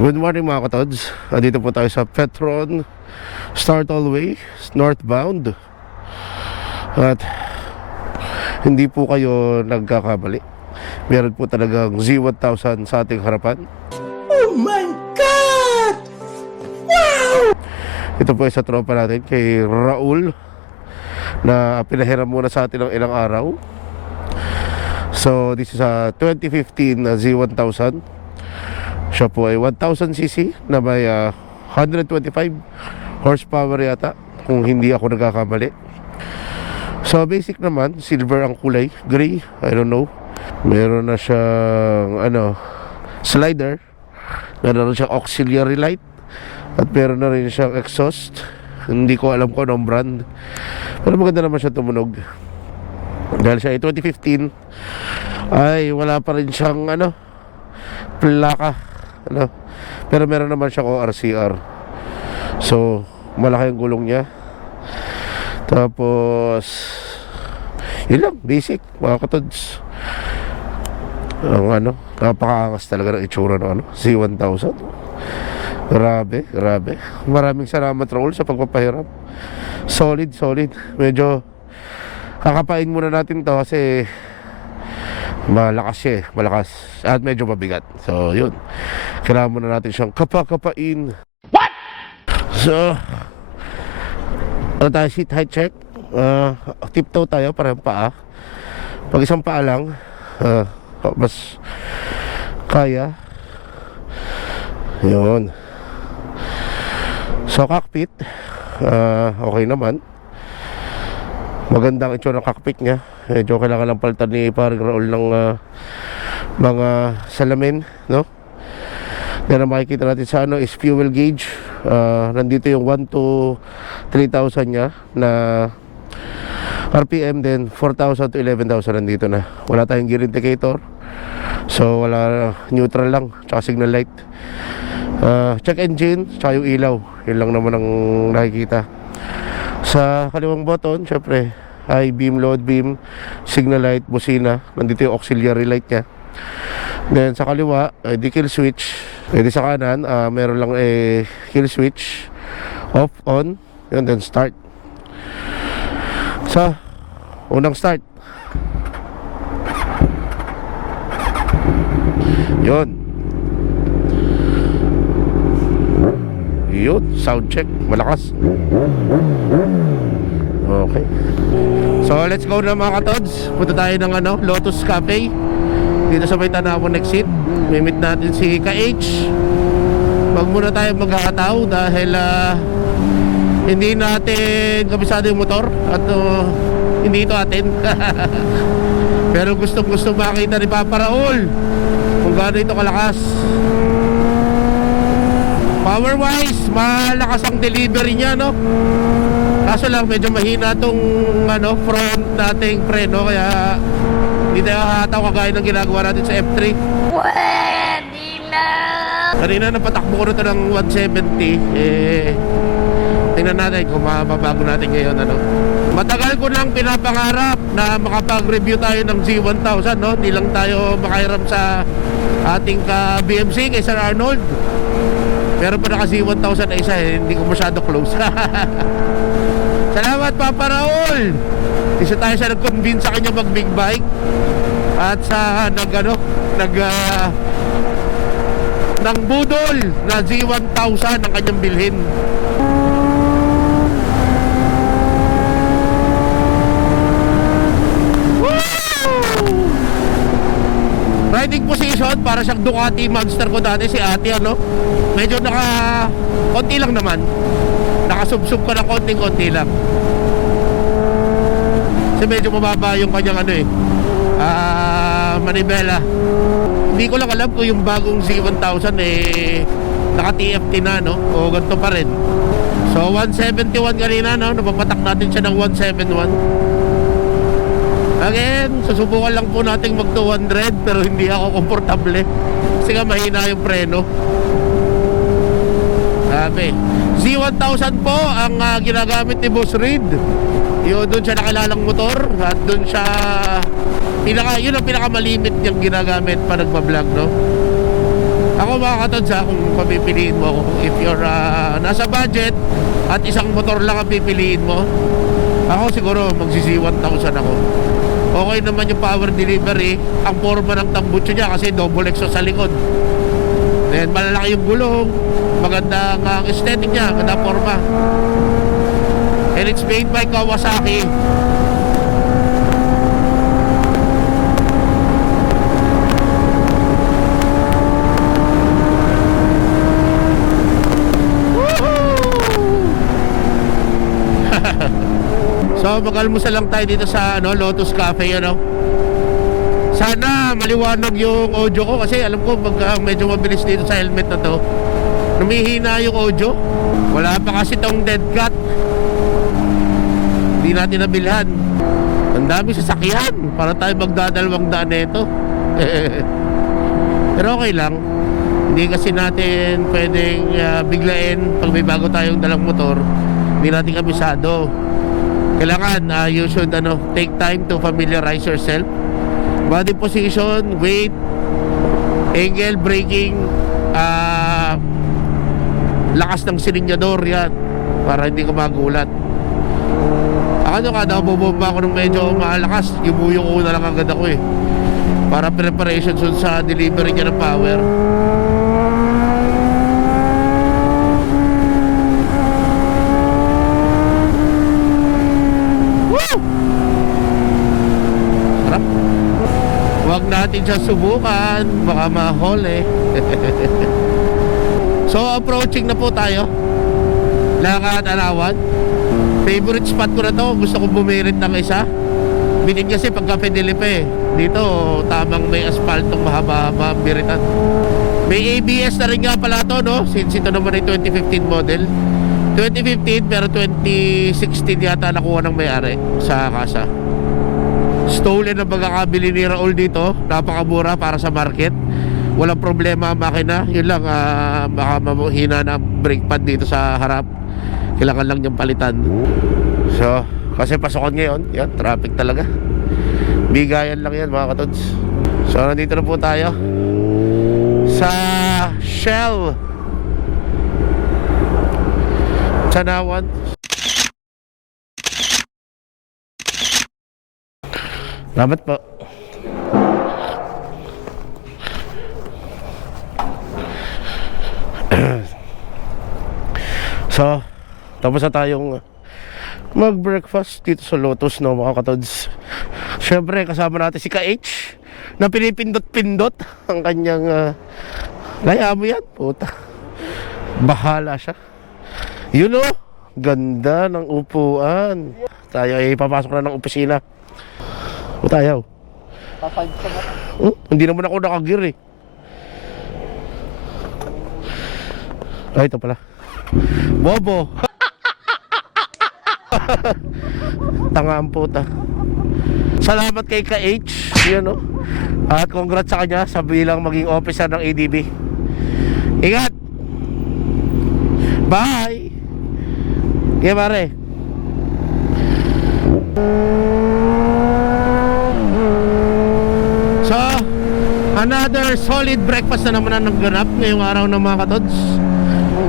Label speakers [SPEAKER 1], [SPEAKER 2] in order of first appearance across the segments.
[SPEAKER 1] Good morning mga katods. Andito po tayo sa Petron Start All Way northbound. At hindi po kayo nagkakamali. Meron po talagang Z1000 sa ating harapan.
[SPEAKER 2] Oh my God!
[SPEAKER 1] Ito po ay sa tropa natin kay Raul na pinahiram muna sa atin ng ilang araw. So this is a 2015 na Z1000. Siya po ay 1000cc na may ah, 125 horsepower yata kung hindi ako nagkakamali. So basic naman, silver ang kulay, gray, I don't know. Meron na siyang ano, slider. Meron na siyang auxiliary light. At meron na rin siyang exhaust. Hindi ko alam kung anong brand. Pero maganda naman siya tumunog. Dahil siya ay 2015 ay wala pa rin siyang ano plaka ano? Pero meron naman siyang ORCR so malaki ang gulong niya. Tapos yun lang basic mga katods. Ang ano napakaangas talaga ng itsura ng ano C1000 grabe grabe. Maraming salamat Raul sa pagpapahiram. Solid solid. Medyo kakapain muna natin to kasi malakas siya eh, malakas. At medyo mabigat. So yun. Kailangan muna natin siyang kapakapain. What? so ano tayo? Seat height check? Uh, tiptoe tayo para paa. Pag isang paa lang uh, mas kaya. Yun. So cockpit. Uh, okay naman. Maganda ang itsura ng cockpit niya medyo kailangan lang palitan ni paring Raul ng ah, mga salamin no? Yan ang makikita natin sa ano is fuel gauge. Ah, nandito yung 1 to 3,000 niya na RPM then 4,000 to 11,000 nandito na. Wala tayong gear indicator. So wala neutral lang tsaka signal light. Ah, check engine tsaka yung ilaw. Yun lang naman ang nakikita. Sa kaliwang button, syempre, high beam, load beam, signal light, busina. Nandito yung auxiliary light niya. Then sa kaliwa, ay di kill switch. Pwede sa kanan, ah, meron lang eh, kill switch. Off, on, yun, then start. Sa unang start. Yun. Yun, sound check, malakas. Okay. So let's go na mga katods. Punta tayo ng ano, Lotus Cafe. Dito sa may Tanawon exit. May meet natin si Ka-H. Wag muna tayo magkakataw dahil ah, hindi natin kabisado yung motor at uh, hindi ito atin. Pero gustong gusto makita ni Papa Raul kung gaano ito kalakas. Power wise, malakas ang delivery niya, no? Kaso lang medyo mahina tong ano, front nating preno kaya hindi tayo hataw kagaya ng ginagawa natin sa F3.
[SPEAKER 3] Pwede na!
[SPEAKER 1] Kanina napatakbo ko na ito ng 170 eh tingnan natin kung mababago natin ngayon ano. Matagal ko nang pinapangarap na makapag-review tayo ng Z1000 no. Hindi lang tayo makairam sa ating ka BMC kay Sir Arnold. Pero pa naka Z1000 na isa eh, hindi ko masyado close. Salamat Papa Raul. Isa tayo sa nag-convince sa kanya mag big bike at sa nag ano, nag ah, ng budol na Z1000 ang kanyang bilhin. Riding position para siyang Ducati Monster ko dati si ate ano. Medyo naka konti lang naman. Nakasubsub ko ng konting-konti lang. Kasi medyo mababa yung kanyang ano eh. Ah, manibela. Hindi ko lang alam kung yung bagong Z1000 eh naka TFT na no o ganito pa rin. So 171 kanina no, napapatak natin siya ng 171. Again, susubukan lang po nating mag 200 pero hindi ako komportable kasi nga mahina yung preno. Sabi, Z1000 po ang ah, ginagamit ni Boss Reed. Yun, doon siya nakilalang motor at doon siya pinaka, yun ang pinakamalimit niyang ginagamit pa nagbablog, no? Ako mga katods kung papipiliin mo if you're ah, nasa budget at isang motor lang ang pipiliin mo, ako siguro magsisi 1,000 ako. Okay naman yung power delivery, ang forma ng tambucho niya kasi double exhaust sa likod. Then malalaki yung gulong, maganda ang aesthetic niya, maganda forma. And it's made by Kawasaki. So mag-almusal lang tayo dito sa ano, Lotus Cafe ano. Sana maliwanag yung audio ko kasi alam ko pag ah, medyo mabilis dito sa helmet na to. Numihina yung audio. Wala pa kasi tong dead cat. Hindi natin nabilhan. Ang dami sasakyan para tayo magdadalawang daan nito. Pero okay lang. Hindi kasi natin pwedeng ah, biglain pag may bago tayong dalang motor. Hindi natin kabisado kailangan uh, you should ano, take time to familiarize yourself body position, weight angle, braking uh, lakas ng silinyador yan para hindi ka magulat ano ka nabobomba ako ng medyo malakas yumuyo ko na lang agad ako eh para preparation sun sa delivery niya ng power Woo! Sarap. Huwag natin siya subukan. Baka mahuli. so, approaching na po tayo. Lakad Alawan. Favorite spot ko na to. Gusto kong bumirit ng isa. Binig kasi pagka Pedilipe. Dito, tamang may asphaltong mahaba-haba biritan. May ABS na rin nga pala to, no? Since ito naman ay 2015 model. 2015 pero 2016 yata nakuha ng may-ari sa kasa. Stolen ang pagkakabili ni Raul dito. Napakamura para sa market. Walang problema ang makina. Yun lang, ah, baka mahina na brake pad dito sa harap. Kailangan lang niyang palitan. So, kasi pasokan ngayon. Yan, traffic talaga. Bigayan lang yan mga katods. So, nandito na po tayo. Sa Shell. Tanawan. Salamat po. so, tapos na tayong mag-breakfast dito sa Lotus, no, mga katods. Siyempre, kasama natin si Ka-H na pinipindot-pindot ang kanyang uh, laya mo yan, puta. Bahala siya. Yun o, ganda ng upuan. Tayo ay papasok na ng opisina. O tayo. Oh, hindi naman ako nakagir eh. Ay, ito pala. Bobo. Tanga ang puta. Salamat kay Ka-H. Yan o. At congrats sa kanya sa bilang maging officer ng ADB. Ingat! Bye! Okay, pare. So, another solid breakfast na naman ang nagganap ngayong araw ng mga katods.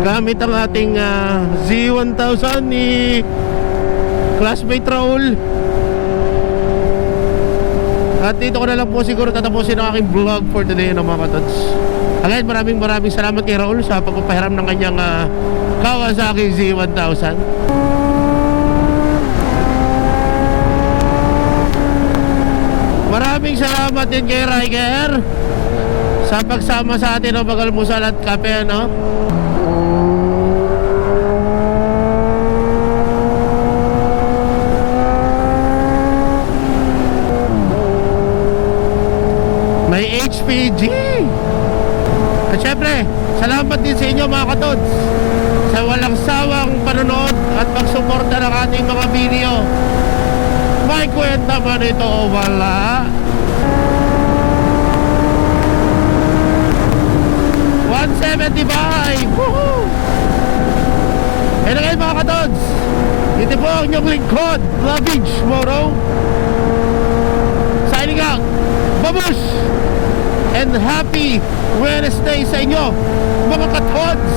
[SPEAKER 1] Gamit ang ating ah, Z1000 ni classmate Raul. At dito ko na lang po siguro tatapusin ang aking vlog for today ng mga katods. Again, maraming maraming salamat kay Raul sa pagpapahiram ng kanyang ah, Kawasaki Z1000. Maraming salamat din kay Riker sa pagsama sa atin ng pagalmusal at kape, no? May HPG! At syempre, salamat din sa inyo mga katods sa walang sawang panonood at pagsuporta ng ating mga video. May kwenta man ito o wala? 175! Woohoo! And again mga katods, ito po ang inyong lingkod, Lovage Moro. Signing out, babush! And happy Wednesday sa inyo mga katods